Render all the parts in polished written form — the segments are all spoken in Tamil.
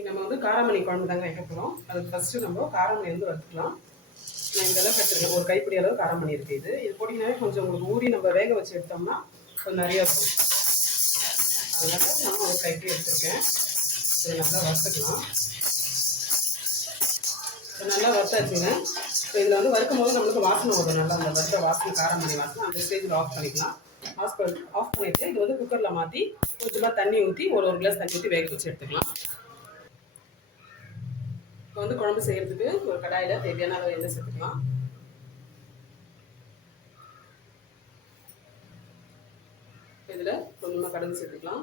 இன்றைக்கி நம்ம வந்து காராமணி குழம்பு தாங்க வைக்க போகிறோம். அதுக்கு ஃபஸ்ட்டு நம்ம காராமணி வந்து வறுத்துக்கலாம். நான் இந்த அளவுக்கு எடுத்துருக்கேன், ஒரு கைப்பிடி அளவு காராமணி இருக்குது. இது போட்டிங்கனாவே கொஞ்சம் உங்களுக்கு ஊறி நம்ம வேக வச்சு எடுத்தோம்னா கொஞ்சம் நிறையா இருக்கும். அதனால் நான் ஒரு கைப்பிடி எடுத்துருக்கேன். இதை நல்லா வறுத்துக்கலாம். இப்போ நல்லா வறுத்தாச்சுங்க. இப்போ இதில் வந்து வறுக்கும் போது நம்மளுக்கு வாசனை வரும், நல்லா அந்த வறுத்த வாசனை, காராமணி வாசனை. அந்த ஸ்டேஜில் ஆஃப் பண்ணிக்கலாம். ஆஃப் பண்ணிவிட்டு இது வந்து குக்கரில் மாற்றி கொஞ்சமாக தண்ணி ஊற்றி ஒரு கிளாஸ் தண்ணி ஊற்றி வேக வச்சு எடுத்துக்கலாம். இப்போ வந்து குழம்பு செய்கிறதுக்கு ஒரு கடாயில் தேவையான அளவு எண்ணெய் சேர்த்துக்கலாம். இதில் கொஞ்சமாக கடுகு சேர்த்துக்கலாம்.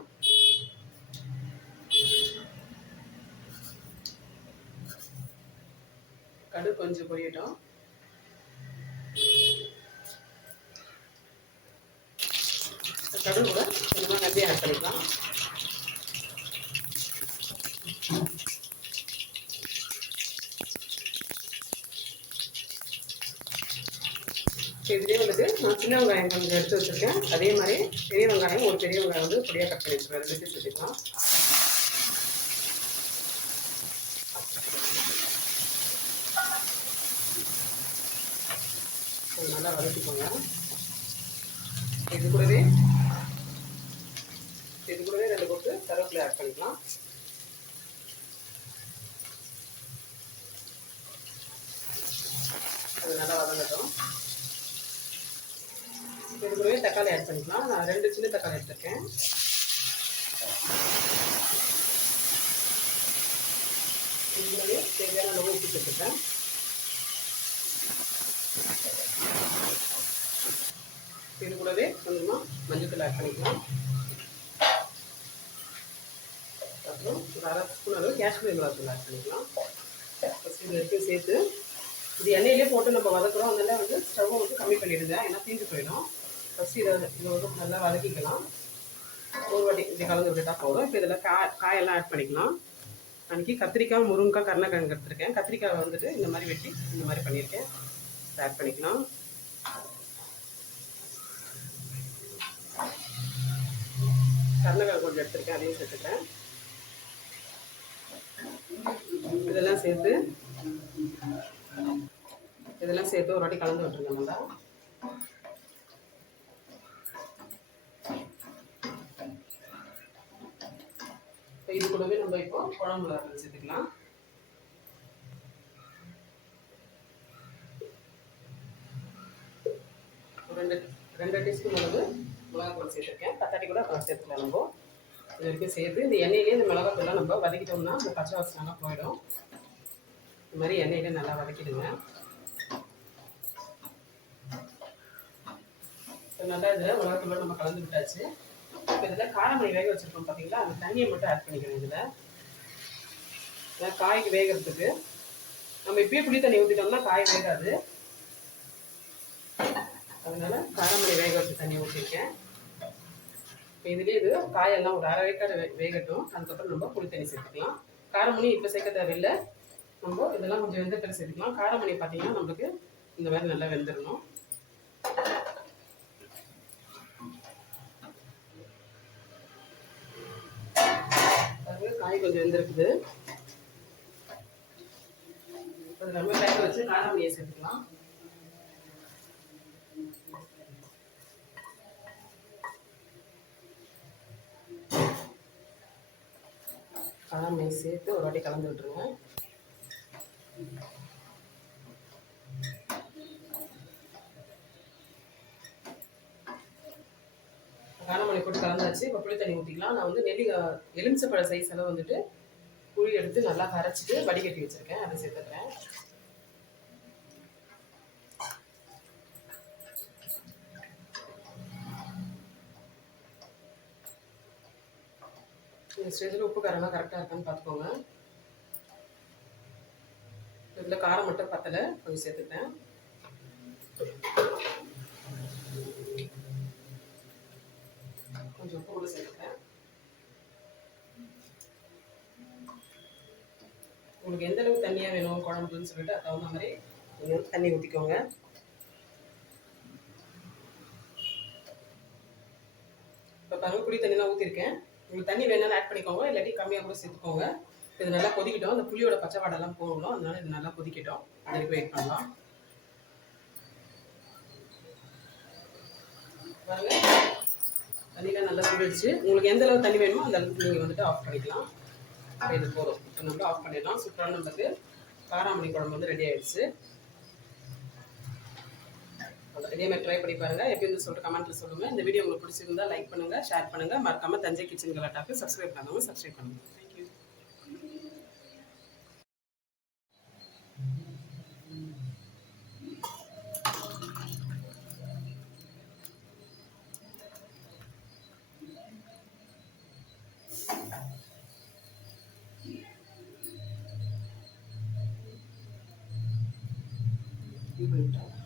கடுகு கொஞ்சம் பொரியட்டும். கடுகு கூட கொஞ்சமாக நம்பி ஆட் பண்ணிக்கலாம். இதுலேயே வந்துட்டு நான் சின்ன வெங்காயம் கொஞ்சம் எடுத்து வச்சுருக்கேன். அதே மாதிரி பெரிய வெங்காயம், ஒரு பெரிய வெங்காயம் வந்து பொடியாக கட் பண்ணி வச்சுருக்கேன். ரெண்டு சேர்த்துக்கலாம். நல்லா வதக்கிக்கோங்க. இது கூடவே ரெண்டு போட்டு கருவேப்பிலை ஆட் பண்ணிக்கலாம். அது நல்லா வதங்கட்டும். இது கூடவே தக்காளி ஆட் பண்ணிக்கலாம். நான் 2 சின்ன தக்காளி எடுத்துருக்கேன். இது கூடவே தேவையான அளவு உப்பு சேர்த்துருக்கேன். இது கூடவே கொஞ்சமாக மஞ்சள் ஆட் பண்ணிக்கலாம். அப்புறம் ஒரு அரை ஸ்பூன் அளவு காஷ்மீர் மிளகாத்தூள் ஆட் பண்ணிக்கலாம். ஃபஸ்ட்டு இது வரைக்கும் சேர்த்து இது எண்ணெயிலே போட்டு நம்ம வதக்குறோம். அதனால வந்து ஸ்டவ்வை வந்து கம்மி பண்ணிடுங்க, ஏன்னா தீஞ்சு போயிடும். ஃபஸ்ட்டு இதை வந்து நல்லா வதக்கிக்கலாம். ஒரு வாட்டி இப்படி கலந்து விட்டுட்டா போதும். இப்போ இதில் காயெல்லாம் ஆட் பண்ணிக்கலாம். அன்றைக்கி கத்திரிக்காய், முருங்கைக்காய், கருணக்கிழங்கு எடுத்துருக்கேன். கத்திரிக்காய் வந்துட்டு இந்த மாதிரி வெட்டி இந்த மாதிரி பண்ணியிருக்கேன். ஆட் பண்ணிக்கலாம். கருணக்கிழங்கு கொஞ்சம் எடுத்துருக்கேன், அதையும் சேர்த்துக்கிறேன். இதெல்லாம் சேர்த்து ஒரு வாட்டி கலந்து விட்டுருங்க நல்லா. இது கூடவே நம்ம இப்போ குழம்பு மிளகாய் சேர்த்துக்கலாம். ரெண்டு டீஸ்பூன் அளவு மிளகாத்தூள் சேர்த்துருக்கேன். தக்காளி கூட அப்புறம் சேர்த்துக்கலாம். நம்ம இது வரைக்கும் சேர்த்து இந்த எண்ணெயிலே இந்த மிளகாத்தூள்லாம் நம்ம வதக்கிட்டோம்னா அந்த பச்சை வாசனைலாம் போயிடும். இந்த மாதிரி எண்ணெயிலே நல்லா வதக்கிடுங்க. நல்லா இதில் மிளகாத்தூளோடு நம்ம கலந்து விட்டாச்சு. இப்போ இதில் காராமணி வேக வச்சுருக்கோம் பார்த்தீங்களா, அந்த தண்ணியை மட்டும் ஆட் பண்ணிக்கிறேன். இதில் காய்க்கு வேகிறதுக்கு நம்ம இப்பயே புளி தண்ணி ஊற்றிட்டோம்னா காய் வேகாது. அதனால காராமணி வேக வச்சு தண்ணி ஊற்றிருக்கேன். இப்போ இதுலேயே இது காயெல்லாம் ஒரு அரை வேக்காடு வேகட்டும். அதுக்கப்புறம் நம்ம புளி தண்ணி சேர்த்துக்கலாம். காரமணி இப்போ சேர்க்க தேவையில்லை, நம்ம இதெல்லாம் கொஞ்சம் வெந்தப்பில் சேர்த்துக்கலாம். காரமணி பார்த்தீங்கன்னா நம்மளுக்கு இந்த மாதிரி நல்லா வெந்துடணும். காய் கொஞ்சம் வெந்திருக்குது. நம்ம வேக வச்சு காராமணியை சேர்த்துக்கலாம். காராமணியை சேர்த்து ஒரு வாட்டி கலந்து விட்டுருங்க. காராமணி போட்டு கலந்தாச்சு. இப்போ புளி தண்ணி ஊற்றிக்கலாம். நான் வந்து எலுமிச்சப்பழ சைஸ் அளவு வந்துட்டு புளி எடுத்து நல்லா கரைச்சிட்டு வடிகட்டி வச்சுருக்கேன், அதை சேர்த்துக்கிறேன். இந்த ஸ்டேஜில் உப்பு காரம்லாம் கரெக்டாக இருக்கான்னு பார்த்துக்கோங்க. இதில் காரம் மட்டும் பத்தலை, கொஞ்சம் சேர்த்துட்டேன். கொஞ்சம் உப்பு கூட சேர்த்துட்டேன். உங்களுக்கு எந்த அளவுக்கு தண்ணியாக வேணும் குழம்புன்னு சொல்லிட்டு அது தகுந்த மாதிரி நீங்கள் தண்ணி ஊற்றிக்கோங்க. இப்போ பாருங்கள், புளி தண்ணி தான் ஊற்றிருக்கேன். உங்களுக்கு தண்ணி வேணாலும் ஆட் பண்ணிக்கோங்க, இல்லாட்டி கம்மியாக கூட சேர்த்துக்கோங்க. இது நல்லா கொதிக்கட்டும். அந்த புளியோட பச்சை வாடெல்லாம் போகணும். அதனால இது நல்லா கொதிக்கட்டும். அது வரைக்கும் வெயிட் பண்ணலாம். பாருங்க, தண்ணிலாம் நல்லா சுடிடுச்சு. உங்களுக்கு எந்த அளவு தண்ணி வேணுமோ அந்த அளவுக்கு நீங்கள் வந்துட்டு ஆஃப் பண்ணிக்கலாம். இது போதும். இப்போ நம்ம ஆஃப் பண்ணிடலாம். சூப்பரான நம்மளுக்கு காராமணி குழம்பு வந்து ரெடி ஆயிடுச்சு. இதே மாதிரி ட்ரை பண்ணி பாருங்க. எப்படி இருந்து சொல்லிட்டு கமெண்ட்ல சொல்லுங்க. இந்த வீடியோ உங்களுக்கு பிடிச்சிருந்தா லைக் பண்ணுங்க, ஷேர் பண்ணுங்க. மறக்காம தஞ்சை கிச்சன் கலாட்டாக்கு சப்ஸ்கிரைப் பண்ணாதவங்க சப்ஸ்கிரைப் பண்ணுங்க. தேங்க்யூ. You